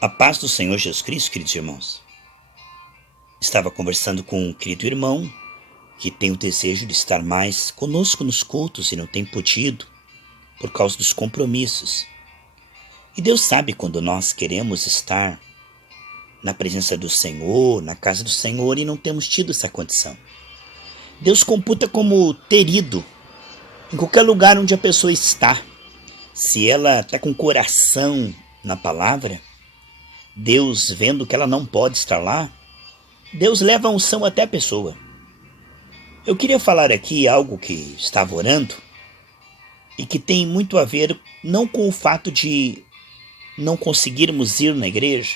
A paz do Senhor Jesus Cristo, queridos irmãos. Estava conversando com um querido irmão que tem o desejo de estar mais conosco nos cultos e não tem podido por causa dos compromissos. E Deus sabe quando nós queremos estar na presença do Senhor, na casa do Senhor, e não temos tido essa condição. Deus computa como ter ido em qualquer lugar onde a pessoa está. Se ela está com o coração na palavra, Deus, vendo que ela não pode estar lá, Deus leva a unção até a pessoa. Eu queria falar aqui algo que estava orando e que tem muito a ver não com o fato de não conseguirmos ir na igreja,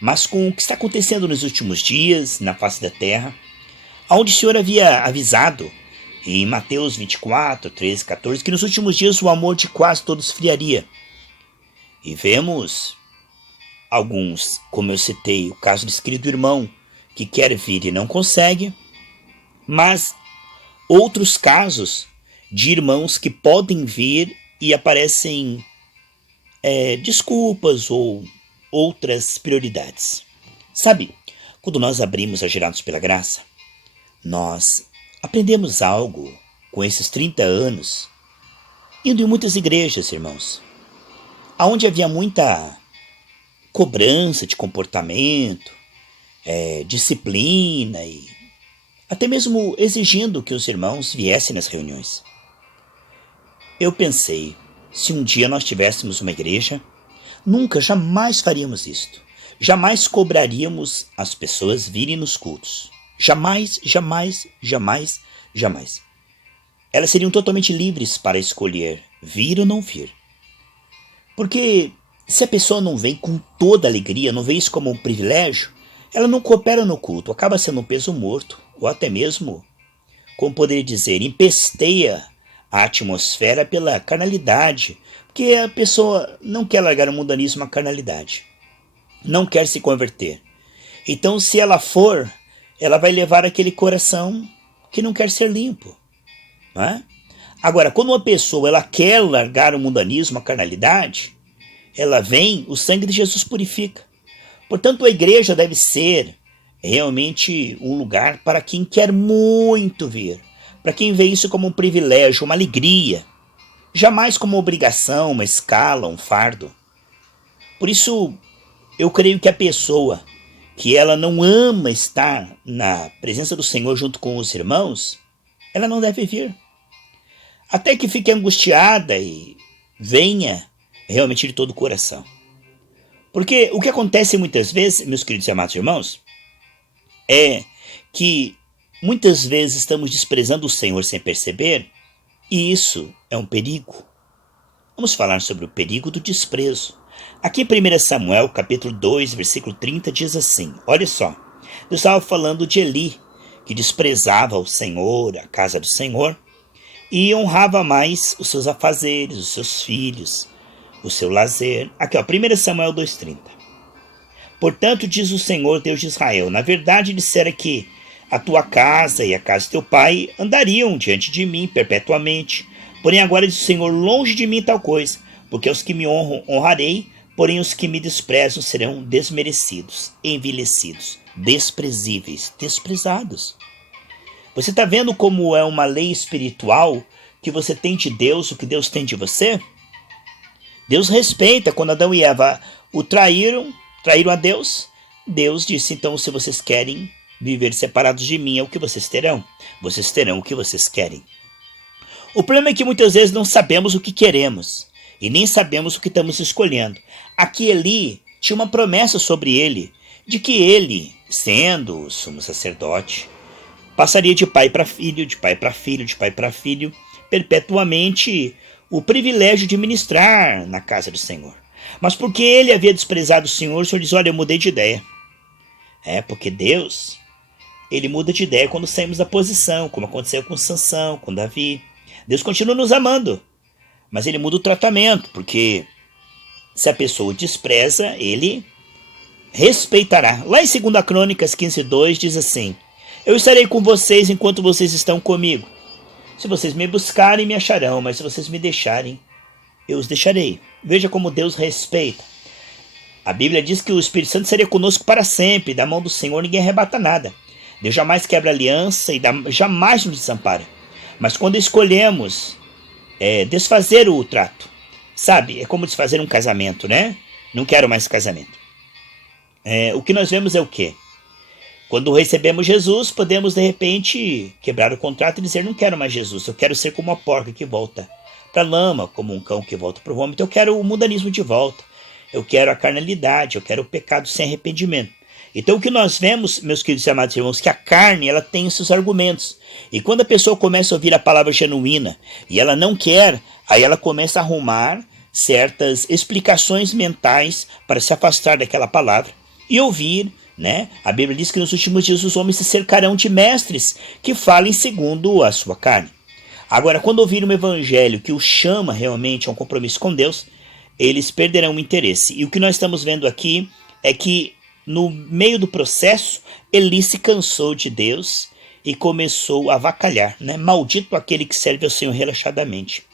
mas com o que está acontecendo nos últimos dias na face da terra, onde o Senhor havia avisado em Mateus 24, 13, 14, que nos últimos dias o amor de quase todos esfriaria. E vemos alguns, como eu citei, o caso desse querido irmão que quer vir e não consegue, mas outros casos de irmãos que podem vir e aparecem desculpas ou outras prioridades. Sabe, quando nós abrimos a Gerados pela Graça, nós aprendemos algo com esses 30 anos, indo em muitas igrejas, irmãos, onde havia muita cobrança de comportamento, disciplina e até mesmo exigindo que os irmãos viessem nas reuniões. Eu pensei, se um dia nós tivéssemos uma igreja, nunca, jamais faríamos isto. Jamais cobraríamos as pessoas virem nos cultos. Jamais, jamais, jamais, jamais. Elas seriam totalmente livres para escolher vir ou não vir. Porque se a pessoa não vem com toda alegria, não vê isso como um privilégio, ela não coopera no culto, acaba sendo um peso morto, ou até mesmo, como poderia dizer, empesteia a atmosfera pela carnalidade, porque a pessoa não quer largar o mundanismo, a carnalidade, não quer se converter. Então, se ela for, ela vai levar aquele coração que não quer ser limpo, não é? Agora, quando uma pessoa ela quer largar o mundanismo, a carnalidade, ela vem, o sangue de Jesus purifica. Portanto, a igreja deve ser realmente um lugar para quem quer muito vir, para quem vê isso como um privilégio, uma alegria, jamais como uma obrigação, uma escala, um fardo. Por isso, eu creio que a pessoa que ela não ama estar na presença do Senhor junto com os irmãos, ela não deve vir. Até que fique angustiada e venha realmente de todo o coração. Porque o que acontece muitas vezes, meus queridos e amados irmãos, é que muitas vezes estamos desprezando o Senhor sem perceber, e isso é um perigo. Vamos falar sobre o perigo do desprezo. Aqui em 1 Samuel, capítulo 2, versículo 30, diz assim, olha só, Deus estava falando de Eli, que desprezava o Senhor, a casa do Senhor, e honrava mais os seus afazeres, os seus filhos, o seu lazer. Aqui, ó, 1 Samuel 2,30. Portanto, diz o Senhor, Deus de Israel, na verdade dissera que a tua casa e a casa de teu pai andariam diante de mim perpetuamente. Porém agora diz o Senhor, longe de mim tal coisa, porque os que me honram, honrarei, porém os que me desprezam serão desmerecidos, envelhecidos, desprezíveis, desprezados. Você está vendo como é uma lei espiritual que você tem de Deus, o que Deus tem de você? Deus respeita. Quando Adão e Eva o traíram a Deus, Deus disse, então se vocês querem viver separados de mim, é o que vocês terão. Vocês terão o que vocês querem. O problema é que muitas vezes não sabemos o que queremos e nem sabemos o que estamos escolhendo. Aqui Eli tinha uma promessa sobre ele, de que ele, sendo o sumo sacerdote, passaria de pai para filho, de pai para filho, de pai para filho, perpetuamente o privilégio de ministrar na casa do Senhor. Mas porque ele havia desprezado o Senhor diz, olha, eu mudei de ideia. Porque Deus, ele muda de ideia quando saímos da posição, como aconteceu com Sansão, com Davi. Deus continua nos amando, mas ele muda o tratamento, porque se a pessoa o despreza, ele respeitará. Lá em 2 Crônicas 15:2 diz assim, eu estarei com vocês enquanto vocês estão comigo. Se vocês me buscarem, me acharão, mas se vocês me deixarem, eu os deixarei. Veja como Deus respeita. A Bíblia diz que o Espírito Santo seria conosco para sempre. Da mão do Senhor ninguém arrebata nada. Deus jamais quebra aliança e jamais nos desampara. Mas quando escolhemos desfazer o trato, sabe? É como desfazer um casamento, né? Não quero mais casamento. O que nós vemos é o quê? Quando recebemos Jesus, podemos de repente quebrar o contrato e dizer: não quero mais Jesus, eu quero ser como uma porca que volta para a lama, como um cão que volta para o vômito. Eu quero o mundanismo de volta, eu quero a carnalidade, eu quero o pecado sem arrependimento. Então o que nós vemos, meus queridos e amados irmãos, que a carne ela tem esses argumentos. E quando a pessoa começa a ouvir a palavra genuína e ela não quer, aí ela começa a arrumar certas explicações mentais para se afastar daquela palavra e ouvir, né? A Bíblia diz que nos últimos dias os homens se cercarão de mestres que falem segundo a sua carne. Agora, quando ouvirem um evangelho que os chama realmente a um compromisso com Deus, eles perderão o interesse. E o que nós estamos vendo aqui é que no meio do processo, Eli se cansou de Deus e começou a avacalhar, né? Maldito aquele que serve ao Senhor relaxadamente.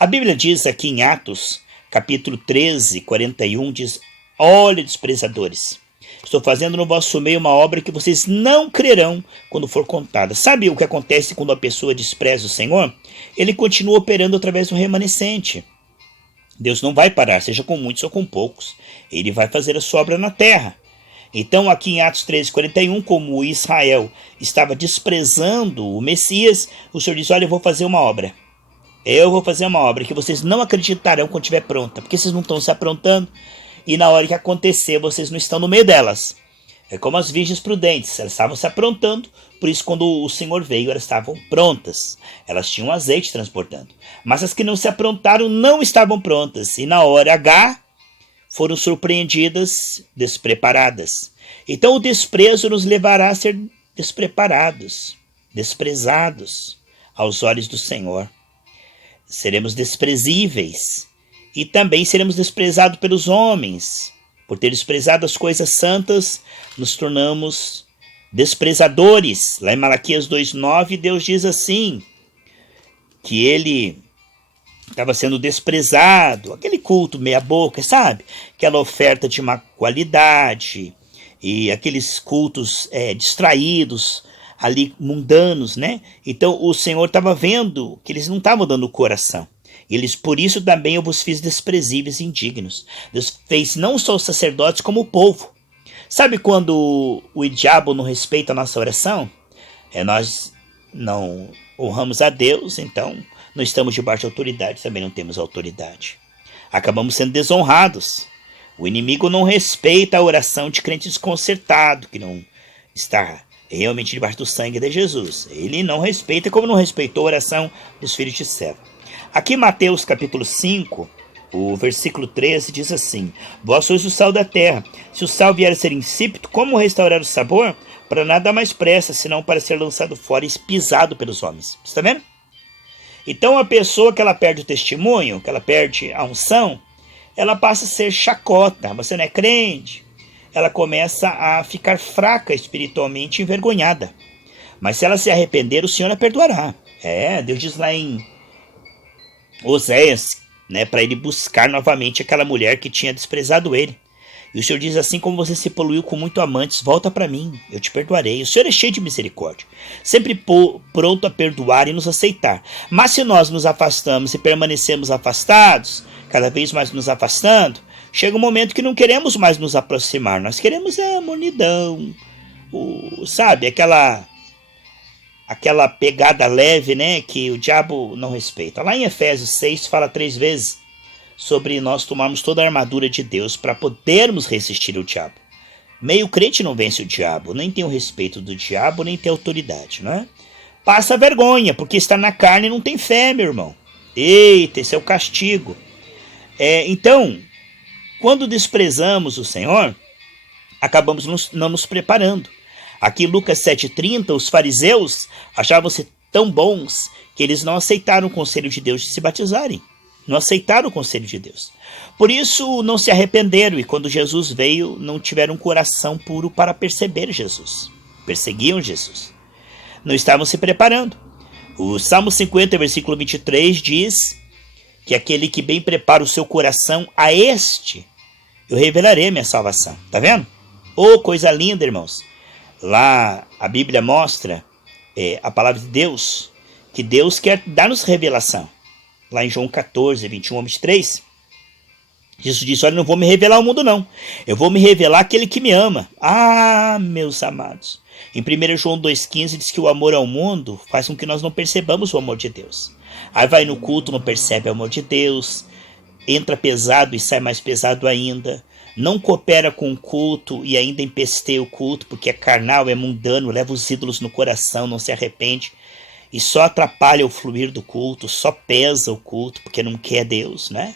A Bíblia diz aqui em Atos, capítulo 13, 41, diz: olhe, desprezadores, estou fazendo no vosso meio uma obra que vocês não crerão quando for contada. Sabe o que acontece quando a pessoa despreza o Senhor? Ele continua operando através do remanescente. Deus não vai parar, seja com muitos ou com poucos. Ele vai fazer a sua obra na terra. Então aqui em Atos 13:41, como Israel estava desprezando o Messias, o Senhor diz: olha, eu vou fazer uma obra. Eu vou fazer uma obra que vocês não acreditarão quando estiver pronta, porque vocês não estão se aprontando, e na hora que acontecer, vocês não estão no meio delas. É como as virgens prudentes, elas estavam se aprontando, por isso quando o Senhor veio, elas estavam prontas. Elas tinham azeite transportando. Mas as que não se aprontaram não estavam prontas, e na hora H foram surpreendidas, despreparadas. Então o desprezo nos levará a ser despreparados, desprezados aos olhos do Senhor. Seremos desprezíveis e também seremos desprezados pelos homens. Por ter desprezado as coisas santas, nos tornamos desprezadores. Lá em Malaquias 2:9, Deus diz assim, que ele estava sendo desprezado, aquele culto meia boca, sabe? Aquela oferta de má qualidade e aqueles cultos distraídos, ali mundanos, né? Então o Senhor estava vendo que eles não estavam dando o coração. Eles, por isso também eu vos fiz desprezíveis e indignos. Deus fez não só os sacerdotes como o povo. Sabe quando o diabo não respeita a nossa oração? Nós não honramos a Deus, então não estamos debaixo de autoridade, também não temos autoridade. Acabamos sendo desonrados. O inimigo não respeita a oração de crente desconcertado, que não está realmente debaixo do sangue de Jesus. Ele não respeita, como não respeitou a oração dos filhos de Seva. Aqui em Mateus capítulo 5, o versículo 13 diz assim: vós sois o sal da terra. Se o sal vier a ser insípido, como restaurar o sabor? Para nada mais presta, senão para ser lançado fora e pisado pelos homens. Você está vendo? Então a pessoa que ela perde o testemunho, que ela perde a unção, ela passa a ser chacota. Você não é crente? Ela começa a ficar fraca espiritualmente, envergonhada. Mas se ela se arrepender, o Senhor a perdoará. Deus diz lá em Oséias, né, para ele buscar novamente aquela mulher que tinha desprezado ele. E o Senhor diz assim: como você se poluiu com muito amantes, volta para mim, eu te perdoarei. O Senhor é cheio de misericórdia, sempre pronto a perdoar e nos aceitar. Mas se nós nos afastamos e permanecemos afastados, cada vez mais nos afastando, chega um momento que não queremos mais nos aproximar. Nós queremos a monidão, sabe, aquela pegada leve, né, que o diabo não respeita. Lá em Efésios 6 fala 3 vezes sobre nós tomarmos toda a armadura de Deus para podermos resistir ao diabo. Meio crente não vence o diabo, nem tem o respeito do diabo, nem tem autoridade, não é? Passa vergonha, porque está na carne e não tem fé, meu irmão. Eita, esse é o castigo. Então, quando desprezamos o Senhor, acabamos não nos preparando. Aqui em Lucas 7,30, os fariseus achavam-se tão bons que eles não aceitaram o conselho de Deus de se batizarem. Não aceitaram o conselho de Deus. Por isso não se arrependeram e quando Jesus veio não tiveram um coração puro para perceber Jesus. Perseguiam Jesus. Não estavam se preparando. O Salmo 50, versículo 23 diz que aquele que bem prepara o seu coração, a este eu revelarei a minha salvação. Tá vendo? Oh, coisa linda, irmãos. Lá a Bíblia mostra a palavra de Deus, que Deus quer dar-nos revelação. Lá em João 14, 21 a 23, Jesus disse, olha, não vou me revelar ao mundo não. Eu vou me revelar àquele que me ama. Ah, meus amados. Em 1 João 2,15 diz que o amor ao mundo faz com que nós não percebamos o amor de Deus. Aí vai no culto, não percebe o amor de Deus, entra pesado e sai mais pesado ainda, não coopera com o culto e ainda empesteia o culto, porque é carnal, é mundano, leva os ídolos no coração, não se arrepende, e só atrapalha o fluir do culto, só pesa o culto, porque não quer Deus, né?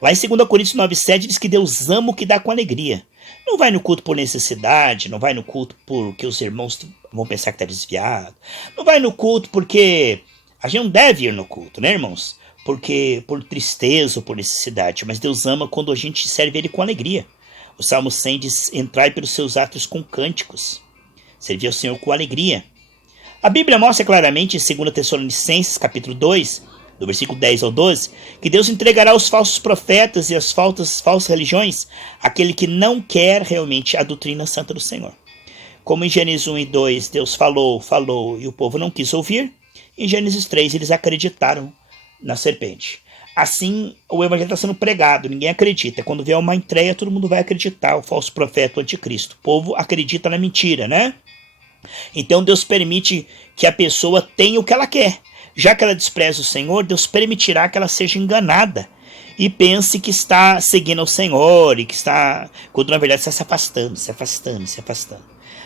Lá em 2 Coríntios 9,7 diz que Deus ama o que dá com alegria. Não vai no culto por necessidade, não vai no culto porque os irmãos vão pensar que está desviado, não vai no culto porque a gente não deve ir no culto, né, irmãos? Porque por tristeza ou por necessidade, mas Deus ama quando a gente serve Ele com alegria. O Salmo 100 diz, entrai pelos seus atos com cânticos, servir ao Senhor com alegria. A Bíblia mostra claramente em 2 Tessalonicenses, capítulo 2, do versículo 10 ao 12, que Deus entregará os falsos profetas e as falsas religiões àquele que não quer realmente a doutrina santa do Senhor. Como em Gênesis 1 e 2, Deus falou e o povo não quis ouvir, em Gênesis 3 eles acreditaram na serpente. Assim, o evangelho está sendo pregado, ninguém acredita. Quando vier uma estreia, todo mundo vai acreditar, o falso profeta, o anticristo. O povo acredita na mentira, né? Então Deus permite que a pessoa tenha o que ela quer. Já que ela despreza o Senhor, Deus permitirá que ela seja enganada e pense que está seguindo ao Senhor, e que está, quando na verdade está se afastando.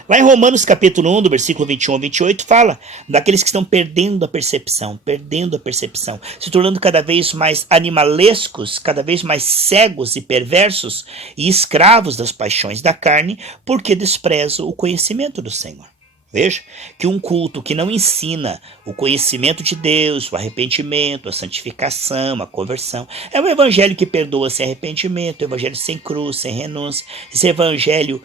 Lá em Romanos capítulo 1, do versículo 21 a 28, fala daqueles que estão perdendo a percepção, se tornando cada vez mais animalescos, cada vez mais cegos e perversos e escravos das paixões da carne, porque desprezam o conhecimento do Senhor. Veja que um culto que não ensina o conhecimento de Deus, o arrependimento, a santificação, a conversão, é um evangelho que perdoa sem arrependimento, um evangelho sem cruz, sem renúncia, esse evangelho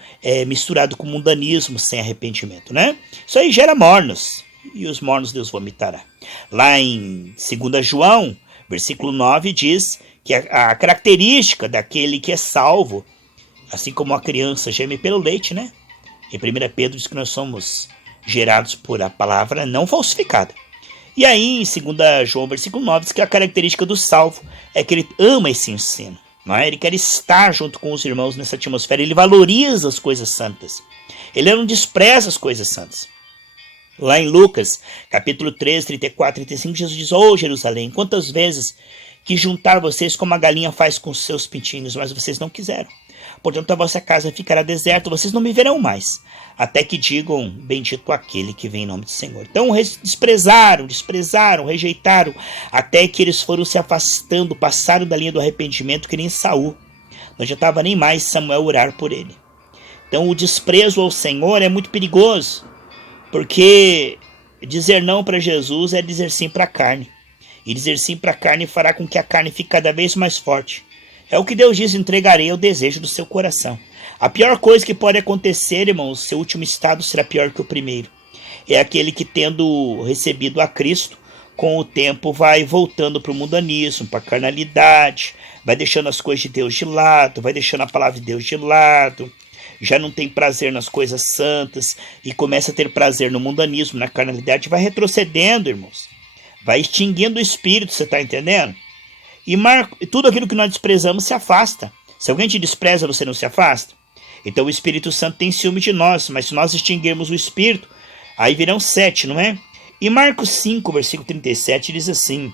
misturado com mundanismo, sem arrependimento, né? Isso aí gera mornos, e os mornos Deus vomitará. Lá em 2 João, versículo 9, diz que a característica daquele que é salvo, assim como a criança geme pelo leite, né? Em 1 Pedro diz que nós somos gerados por a palavra não falsificada. E aí, em 2 João, versículo 9, diz que a característica do salvo é que ele ama esse ensino. Não é? Ele quer estar junto com os irmãos nessa atmosfera. Ele valoriza as coisas santas. Ele não despreza as coisas santas. Lá em Lucas, capítulo 13, 34 e 35, Jesus diz, ô Jerusalém, quantas vezes quis juntar vocês como a galinha faz com os seus pintinhos, mas vocês não quiseram. Portanto, a vossa casa ficará deserta, vocês não me verão mais, até que digam, bendito aquele que vem em nome do Senhor. Então, desprezaram, rejeitaram, até que eles foram se afastando, passaram da linha do arrependimento, que nem Saul. Não adiantava nem mais Samuel orar por ele. Então, o desprezo ao Senhor é muito perigoso, porque dizer não para Jesus é dizer sim para a carne. E dizer sim para a carne fará com que a carne fique cada vez mais forte. É o que Deus diz, entregarei ao desejo do seu coração. A pior coisa que pode acontecer, irmãos, seu último estado será pior que o primeiro. É aquele que, tendo recebido a Cristo, com o tempo vai voltando para o mundanismo, para a carnalidade, vai deixando as coisas de Deus de lado, vai deixando a palavra de Deus de lado, já não tem prazer nas coisas santas e começa a ter prazer no mundanismo, na carnalidade, vai retrocedendo, irmãos. Vai extinguindo o espírito, você está entendendo? E tudo aquilo que nós desprezamos se afasta. Se alguém te despreza, você não se afasta? Então o Espírito Santo tem ciúme de nós, mas se nós extinguirmos o Espírito, aí virão 7, não é? E Marcos 5, versículo 37, diz assim,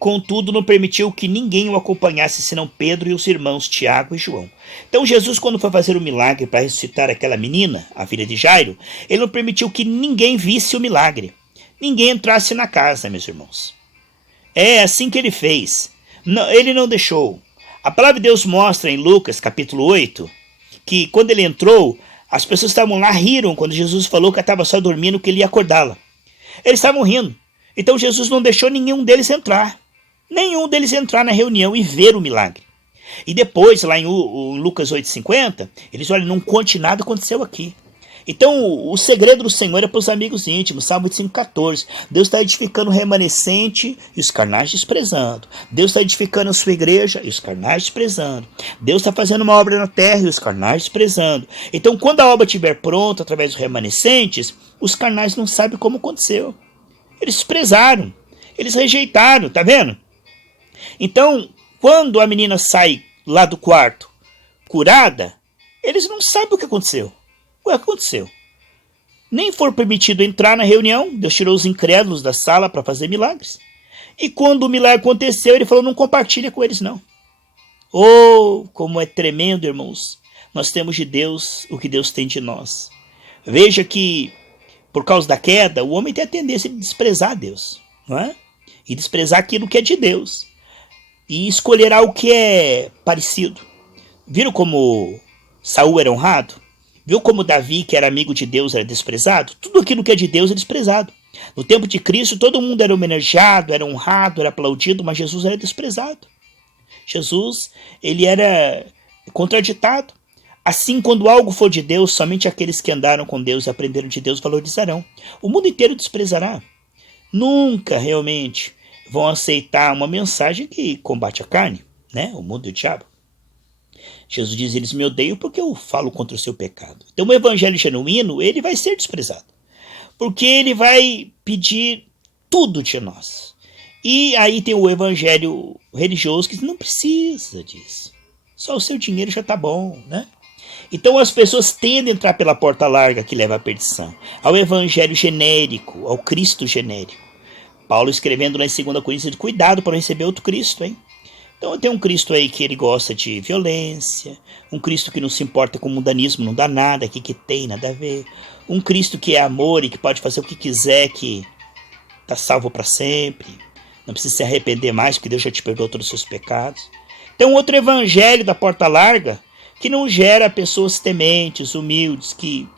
contudo não permitiu que ninguém o acompanhasse, senão Pedro e os irmãos Tiago e João. Então Jesus, quando foi fazer o milagre para ressuscitar aquela menina, a filha de Jairo, ele não permitiu que ninguém visse o milagre. Ninguém entrasse na casa, meus irmãos. É assim que ele fez. Não, ele não deixou. A palavra de Deus mostra em Lucas, capítulo 8, que quando ele entrou, as pessoas estavam lá, riram quando Jesus falou que ela estava só dormindo, que ele ia acordá-la. Eles estavam rindo. Então Jesus não deixou nenhum deles entrar. Nenhum deles entrar na reunião e ver o milagre. E depois, lá em Lucas 8,50, eles olham, não conte nada aconteceu aqui. Então, o segredo do Senhor é para os amigos íntimos, Salmo 25,14. Deus está edificando o remanescente e os carnais desprezando. Deus está edificando a sua igreja e os carnais desprezando. Deus está fazendo uma obra na terra e os carnais desprezando. Então, quando a obra estiver pronta através dos remanescentes, os carnais não sabem como aconteceu. Eles desprezaram, eles rejeitaram, tá vendo? Então, quando a menina sai lá do quarto curada, eles não sabem o que aconteceu. O que aconteceu? Nem foi permitido entrar na reunião. Deus tirou os incrédulos da sala para fazer milagres. E quando o milagre aconteceu, ele falou, não compartilha com eles não. Oh, como é tremendo, irmãos. Nós temos de Deus o que Deus tem de nós. Veja que, por causa da queda, o homem tem a tendência de desprezar Deus, não é? E desprezar aquilo que é de Deus. E escolherá o que é parecido. Viram como Saul era honrado? Viu como Davi, que era amigo de Deus, era desprezado? Tudo aquilo que é de Deus é desprezado. No tempo de Cristo, todo mundo era homenageado, era honrado, era aplaudido, mas Jesus era desprezado. Jesus, ele era contraditado. Assim, quando algo for de Deus, somente aqueles que andaram com Deus e aprenderam de Deus valorizarão. O mundo inteiro desprezará. Nunca, realmente, vão aceitar uma mensagem que combate a carne, né? O mundo e o diabo. Jesus diz, eles me odeiam porque eu falo contra o seu pecado. Então o evangelho genuíno, ele vai ser desprezado. Porque ele vai pedir tudo de nós. E aí tem o evangelho religioso que não precisa disso. Só o seu dinheiro já está bom, né? Então as pessoas tendem a entrar pela porta larga que leva à perdição. Ao evangelho genérico, ao Cristo genérico. Paulo escrevendo lá em 2 Coríntios, cuidado para não receber outro Cristo, hein? Então tem um Cristo aí que ele gosta de violência, um Cristo que não se importa com o mundanismo, não dá nada, que tem nada a ver. Um Cristo que é amor e que pode fazer o que quiser, que está salvo para sempre. Não precisa se arrepender mais, porque Deus já te perdoou todos os seus pecados. Então outro evangelho da porta larga, que não gera pessoas tementes, humildes, que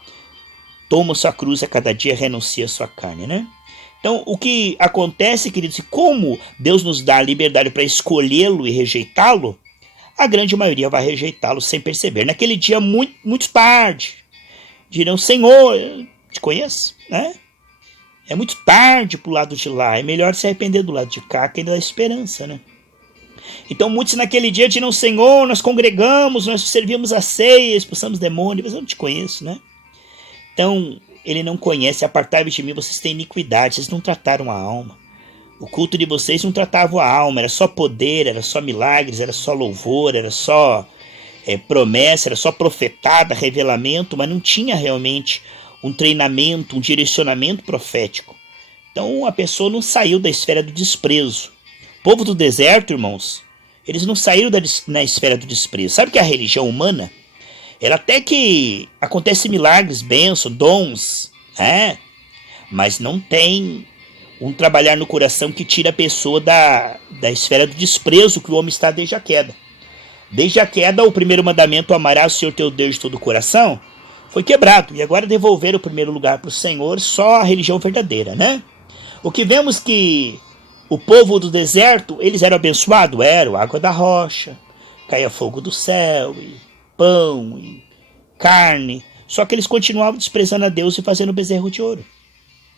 tomam sua cruz a cada dia e renunciam a sua carne, né? Então, o que acontece, queridos, como Deus nos dá a liberdade para escolhê-lo e rejeitá-lo, a grande maioria vai rejeitá-lo sem perceber. Naquele dia, muito tarde, dirão, Senhor, eu te conheço, né? É muito tarde para o lado de lá, é melhor se arrepender do lado de cá, que ainda dá esperança, né? Então, muitos naquele dia dirão, Senhor, nós congregamos, nós servimos a ceia, expulsamos demônios, mas eu não te conheço, né? Então, ele não conhece, apartai-vos de mim, vocês têm iniquidade, vocês não trataram a alma. O culto de vocês não tratava a alma, era só poder, era só milagres, era só louvor, era só promessa, era só profetada, revelamento, mas não tinha realmente um treinamento, um direcionamento profético. Então a pessoa não saiu da esfera do desprezo. O povo do deserto, irmãos, eles não saíram na esfera do desprezo. Sabe que a religião humana, ela até que acontece milagres, bênçãos, dons, mas não tem um trabalhar no coração que tira a pessoa da esfera do desprezo que o homem está desde a queda. Desde a queda, o primeiro mandamento, amarás o Senhor teu Deus de todo o coração, foi quebrado. E agora devolver o primeiro lugar para o Senhor, só a religião verdadeira, né? O que vemos que o povo do deserto, eles eram abençoados? Eram, água da rocha, caía fogo do céu, e pão, e carne. Só que eles continuavam desprezando a Deus e fazendo bezerro de ouro.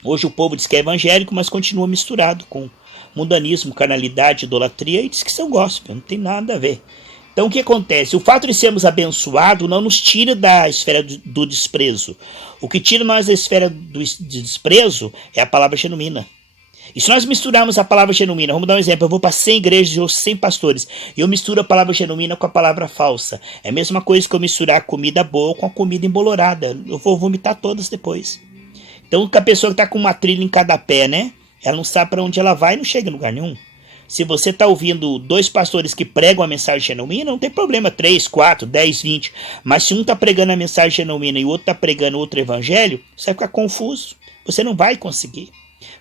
Hoje o povo diz que é evangélico, mas continua misturado com mundanismo, carnalidade, idolatria, e diz que são gospel, não tem nada a ver. Então o que acontece? O fato de sermos abençoados não nos tira da esfera do desprezo. O que tira nós da esfera do desprezo é a palavra genuína. E se nós misturarmos a palavra genuína, vamos dar um exemplo, eu vou para 100 igrejas ou 100 pastores, e eu misturo a palavra genuína com a palavra falsa. É a mesma coisa que eu misturar a comida boa com a comida embolorada. Eu vou vomitar todas depois. Então a pessoa que está com uma trilha em cada pé, né? Ela não sabe para onde ela vai e não chega em lugar nenhum. Se você está ouvindo 2 pastores que pregam a mensagem genuína, não tem problema, 3, 4, 10, 20. Mas se um está pregando a mensagem genuína e o outro está pregando outro evangelho, você vai ficar confuso. Você não vai conseguir.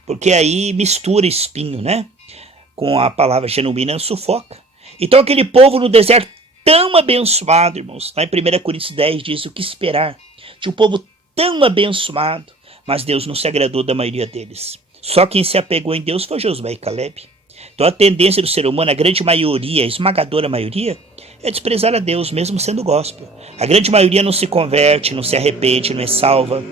Porque aí mistura espinho, né? Com a palavra genuína, sufoca. Então aquele povo no deserto tão abençoado, irmãos. Lá em 1 Coríntios 10 diz o que esperar. De um povo tão abençoado. Mas Deus não se agradou da maioria deles. Só quem se apegou em Deus foi Josué e Caleb. Então a tendência do ser humano, a grande maioria, a esmagadora maioria, é desprezar a Deus, mesmo sendo gospel. A grande maioria não se converte, não se arrepende, não é salva.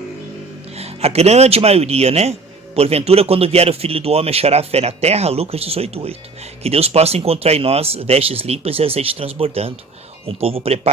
A grande maioria, né? Porventura, quando vier o Filho do Homem a chorar fé na terra, Lucas 18:8. Que Deus possa encontrar em nós vestes limpas e azeite transbordando. Um povo preparado